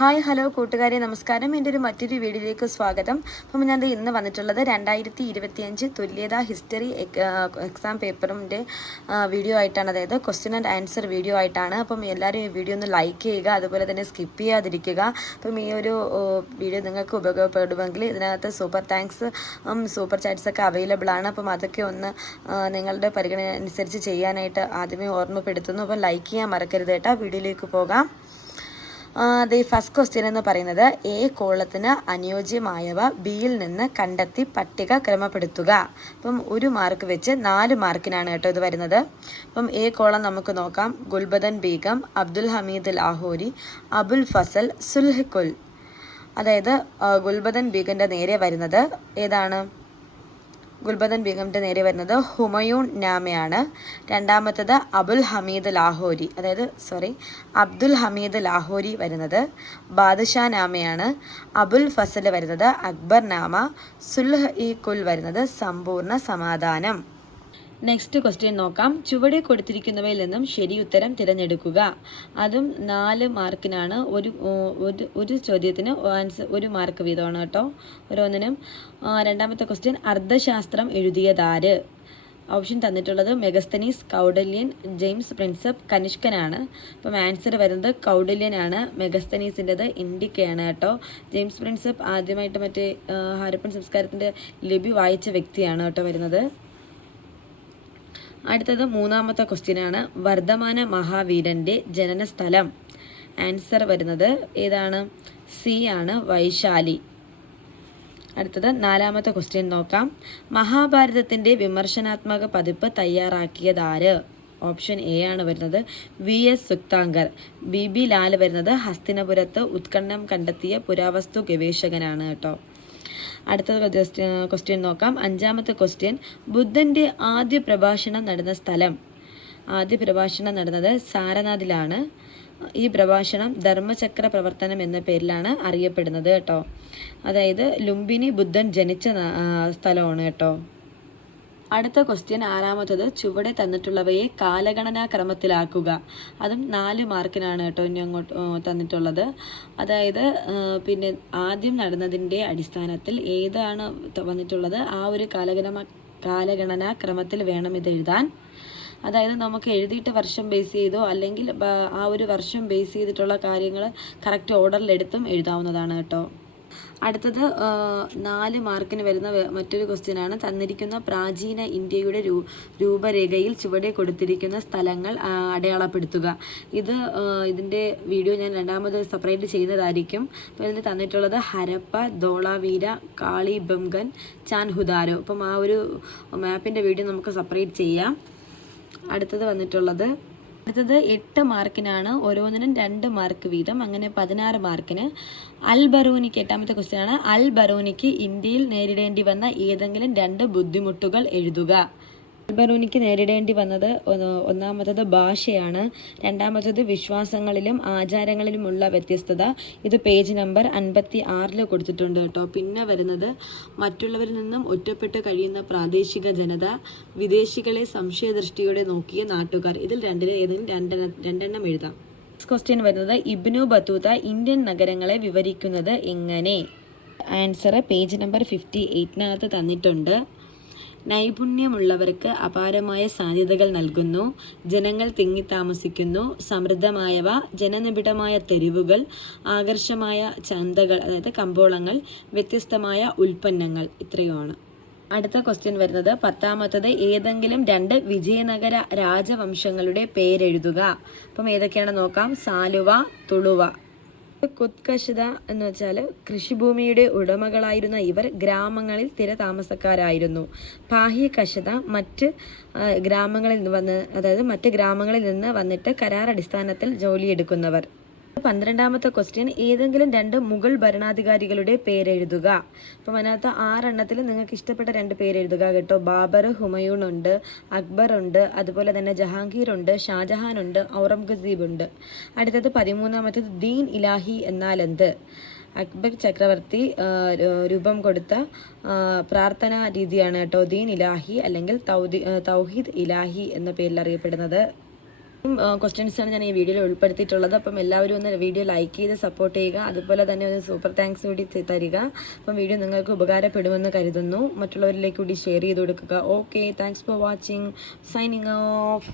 Hi hello കൂട്ടുകാരെ നമസ്കാരം. എൻ്റെ മറ്റൊരു വീഡിയോയിലേക്ക് സ്വാഗതം. അപ്പം ഞാൻ ഇന്ന് വന്നിട്ടുള്ളത് 2025 തുല്യതാ ഹിസ്റ്ററി എക്സാം പേപ്പറിൻ്റെ വീഡിയോ ആയിട്ടാണ്, അതായത് ക്വസ്റ്റ്യൻ ആൻഡ് ആൻസർ വീഡിയോ ആയിട്ടാണ്. അപ്പം എല്ലാവരും ഈ വീഡിയോ ഒന്ന് ലൈക്ക് ചെയ്യുക, അതുപോലെ തന്നെ സ്കിപ്പ് ചെയ്യാതിരിക്കുക. അപ്പം ഈ ഒരു വീഡിയോ നിങ്ങൾക്ക് ഉപയോഗപ്പെടുമെങ്കിൽ ഇതിനകത്ത് സൂപ്പർ താങ്ക്സ് സൂപ്പർ ചാറ്റ്സൊക്കെ അവൈലബിൾ ആണ്. അപ്പം അതൊക്കെ ഒന്ന് നിങ്ങളുടെ പരിഗണന അനുസരിച്ച് ചെയ്യാനായിട്ട് ആദ്യമേ ഓർമ്മപ്പെടുത്തുന്നു. അപ്പം ലൈക്ക് ചെയ്യാൻ മറക്കരുത് കേട്ടോ. വീഡിയോയിലേക്ക് പോകാം. ഫസ്റ്റ് ക്വസ്റ്റ്യൻ എന്ന് പറയുന്നത് എ കോളത്തിന് അനുയോജ്യമായവ ബിയിൽ നിന്ന് കണ്ടെത്തി പട്ടിക ക്രമപ്പെടുത്തുക. അപ്പം 1 മാർക്ക് വെച്ച് 4 മാർക്കിനാണ് കേട്ടോ ഇത് വരുന്നത്. അപ്പം എ കോളം നമുക്ക് നോക്കാം. ഗുൽബദൻ ബീഗം, അബ്ദുൽ ഹമീദ് ലാഹോരി, അബുൽ ഫസൽ, സുൽഹിക്കുൽ. അതായത് ഗുൽബദൻ ബീഗിൻ്റെ നേരെ വരുന്നത് ഏതാണ്? ഗുൽബദൻ ബീഗമിൻ്റെ നേരെ വരുന്നത് ഹുമയൂൺ നാമയാണ്. രണ്ടാമത്തത് അബുൽ ഹമീദ് ലാഹോരി, അബ്ദുൽ ഹമീദ് ലാഹോരി വരുന്നത് ബാദഷാ നാമയാണ്. അബുൽ ഫസൽ വരുന്നത് അക്ബർ നാമ. സുൽഹ് ഇ കുൽ വരുന്നത് സമ്പൂർണ്ണ സമാധാനം. നെക്സ്റ്റ് ക്വസ്റ്റ്യൻ നോക്കാം. ചുവടെ കൊടുത്തിരിക്കുന്നവയിൽ നിന്നും ശരി ഉത്തരം തിരഞ്ഞെടുക്കുക. അതും 4 മാർക്കിനാണ്. ഒരു ചോദ്യത്തിന് 1 മാർക്ക് വീതമാണ് കേട്ടോ ഓരോന്നിനും. രണ്ടാമത്തെ ക്വസ്റ്റ്യൻ അർത്ഥശാസ്ത്രം എഴുതിയതാര്? ഓപ്ഷൻ തന്നിട്ടുള്ളത് മെഗസ്തനീസ്, കൗഡല്യൻ, ജെയിംസ് പ്രിൻസപ്പ്, കനിഷ്കനാണ്. അപ്പം ആൻസർ വരുന്നത് കൗഡല്യനാണ്. മെഗസ്തനീസിൻ്റെത് ഇൻഡിക്കയാണ് കേട്ടോ. ജെയിംസ് പ്രിൻസപ്പ് ആദ്യമായിട്ട് മറ്റേ ഹാരപ്പൻ സംസ്കാരത്തിൻ്റെ ലിപി വായിച്ച വ്യക്തിയാണ് കേട്ടോ വരുന്നത്. അടുത്തത് 3ാമത്തെ ക്വസ്റ്റ്യനാണ്. വർദ്ധമാന മഹാവീരൻ്റെ ജനനസ്ഥലം. ആൻസർ വരുന്നത് ഏതാണ്? സി ആണ്, വൈശാലി. അടുത്തത് 4ാമത്തെ ക്വസ്റ്റ്യൻ നോക്കാം. മഹാഭാരതത്തിൻ്റെ വിമർശനാത്മക പതിപ്പ് തയ്യാറാക്കിയതാര്? ഓപ്ഷൻ എ ആണ് വരുന്നത് വി.എസ്. സുക്താങ്കർ. ബി ലാൽ വരുന്നത് ഹസ്തിനപുരത്ത് ഉത്ഖനനം കണ്ടെത്തിയ പുരാവസ്തു ഗവേഷകനാണ് കേട്ടോ. അടുത്ത ക്വസ്റ്റ്യൻ നോക്കാം. 5ാമത്തെ ക്വസ്റ്റ്യൻ ബുദ്ധൻ്റെ ആദ്യ പ്രഭാഷണം നടന്ന സ്ഥലം. ആദ്യ പ്രഭാഷണം നടന്നത് സാരനാഥിലാണ്. ഈ പ്രഭാഷണം ധർമ്മചക്ര പ്രവർത്തനം എന്ന പേരിലാണ് അറിയപ്പെടുന്നത് കേട്ടോ. അതായത് ലുംബിനി ബുദ്ധൻ ജനിച്ച സ്ഥലമാണ് കേട്ടോ. അടുത്ത ക്വസ്റ്റ്യൻ 6ാമത്തത് ചുവടെ തന്നിട്ടുള്ളവയെ കാലഗണനാ ക്രമത്തിലാക്കുക. അതും 4 മാർക്കിനാണ് കേട്ടോ ഇനി അങ്ങോട്ട് തന്നിട്ടുള്ളത്. അതായത് പിന്നെ ആദ്യം നടന്നതിൻ്റെ അടിസ്ഥാനത്തിൽ ഏതാണ് വന്നിട്ടുള്ളത് ആ ഒരു കാലഗണനാ ക്രമത്തിൽ വേണം ഇത് എഴുതാൻ. അതായത് നമുക്ക് എഴുതിയിട്ട് വർഷം ബേസ് ചെയ്തോ അല്ലെങ്കിൽ ആ ഒരു വർഷം ബേസ് ചെയ്തിട്ടുള്ള കാര്യങ്ങൾ കറക്റ്റ് ഓർഡറിലെടുത്തും എഴുതാവുന്നതാണ് കേട്ടോ. അടുത്തത് 4 മാർക്കിന് വരുന്ന മറ്റൊരു ക്വസ്റ്റ്യനാണ്. തന്നിരിക്കുന്ന പ്രാചീന ഇന്ത്യയുടെ രൂപരേഖയിൽ ചുവടെ കൊടുത്തിരിക്കുന്ന സ്ഥലങ്ങൾ അടയാളപ്പെടുത്തുക. ഇതിൻ്റെ വീഡിയോ ഞാൻ 2ാമത് സെപ്പറേറ്റ് ചെയ്യുന്നതായിരിക്കും. അപ്പോൾ ഇതിൽ തന്നിട്ടുള്ളത് ഹരപ്പ, ധോളാവീര, കാളിബംഗൻ, ചാൻഹുദാരോ. അപ്പം ആ ഒരു മാപ്പിൻ്റെ വീഡിയോ നമുക്ക് സെപ്പറേറ്റ് ചെയ്യാം. അടുത്തത് 8 മാർക്കിനാണ്. ഓരോന്നിനും 2 മാർക്ക് വീതം, അങ്ങനെ 16 മാർക്കിന്. അൽ ബറൂനിക്ക് 8ാമത്തെ ക്വസ്റ്റ്യൻ ആണ്. അൽ ബറൂനിക്ക് ഇന്ത്യയിൽ നേരിടേണ്ടി വന്ന ഏതെങ്കിലും 2 ബുദ്ധിമുട്ടുകൾ എഴുതുക. അൽ ബറൂനിക്ക് നേരിടേണ്ടി വന്നത് ഒന്നാമത്തത് ഭാഷയാണ്. രണ്ടാമത്തത് വിശ്വാസങ്ങളിലും ആചാരങ്ങളിലുമുള്ള വ്യത്യസ്തത. ഇത് പേജ് നമ്പർ 56 കൊടുത്തിട്ടുണ്ട് കേട്ടോ. പിന്നെ വരുന്നത് മറ്റുള്ളവരിൽ നിന്നും ഒറ്റപ്പെട്ട് കഴിയുന്ന പ്രാദേശിക ജനത, വിദേശികളെ സംശയദൃഷ്ടിയോടെ നോക്കിയ നാട്ടുകാർ. ഇതിൽ ഏതെങ്കിലും രണ്ടെണ്ണം എഴുതാം. ക്വസ്റ്റ്യൻ വരുന്നത് ഇബ്നു ബത്തൂത്ത ഇന്ത്യൻ നഗരങ്ങളെ വിവരിക്കുന്നത് എങ്ങനെ? ആൻസർ പേജ് നമ്പർ 58 തന്നിട്ടുണ്ട്. നൈപുണ്യമുള്ളവർക്ക് അപാരമായ സാധ്യതകൾ നൽകുന്നു. ജനങ്ങൾ തിങ്ങിത്താമസിക്കുന്നു. സമൃദ്ധമായവ, ജനനിബിഡമായ തെരുവുകൾ, ആകർഷമായ ചന്തകൾ അതായത് കമ്പോളങ്ങൾ, വ്യത്യസ്തമായ ഉൽപ്പന്നങ്ങൾ. ഇത്രയുമാണ്. അടുത്ത ക്വസ്റ്റ്യൻ വരുന്നത് 10ാമത്തത് ഏതെങ്കിലും 2 വിജയനഗര രാജവംശങ്ങളുടെ പേരെഴുതുക. അപ്പം ഏതൊക്കെയാണ് നോക്കാം. സാലുവ, തുളുവ. കുത്കശത എന്ന് വെച്ചാൽ കൃഷിഭൂമിയുടെ ഉടമകളായിരുന്ന ഇവർ ഗ്രാമങ്ങളിൽ സ്ഥിരതാമസക്കാരായിരുന്നു. പാഹ്യകശത മറ്റ് ഗ്രാമങ്ങളിൽ നിന്ന് വന്നിട്ട് കരാർ അടിസ്ഥാനത്തിൽ ജോലിയെടുക്കുന്നവർ. 12ാമത്തെ ക്വസ്റ്റ്യൻ ഏതെങ്കിലും 2 മുഗൾ ഭരണാധികാരികളുടെ പേരെഴുതുക. അപ്പം അതിനകത്ത് 6 എണ്ണത്തിൽ നിങ്ങൾക്ക് ഇഷ്ടപ്പെട്ട 2 പേരെഴുതുക കേട്ടോ. ബാബർ, ഹുമയൂൺ ഉണ്ട്, അക്ബർ ഉണ്ട്, അതുപോലെ തന്നെ ജഹാംഗീർ ഉണ്ട്, ഷാജഹാൻ ഉണ്ട്, ഔറംഗസീബ് ഉണ്ട്. അടുത്തത് 13ാമത്തത് ദീൻ ഇലാഹി എന്നാൽ എന്ത്? അക്ബർ ചക്രവർത്തി രൂപം കൊടുത്ത പ്രാർത്ഥനാ രീതിയാണ് കേട്ടോ ദീൻ ഇലാഹി അല്ലെങ്കിൽ തൗഹീദ് ഇലാഹി എന്ന പേരിൽ അറിയപ്പെടുന്നത്. ക്വസ്റ്റ്യൻസാണ് ഞാൻ ഈ വീഡിയോയിൽ ഉൾപ്പെടുത്തിയിട്ടുള്ളത്. അപ്പം എല്ലാവരും ഒന്ന് വീഡിയോ ലൈക്ക് ചെയ്ത് സപ്പോർട്ട് ചെയ്യുക. അതുപോലെ തന്നെ ഒരു സൂപ്പർ താങ്ക്സ് കൂടി തരിക. അപ്പം വീഡിയോ നിങ്ങൾക്ക് ഉപകാരപ്പെടുമെന്ന് കരുതുന്നു. മറ്റുള്ളവരിലേക്ക് കൂടി ഷെയർ ചെയ്ത് കൊടുക്കുക. Okay, thanks for watching. Signing off.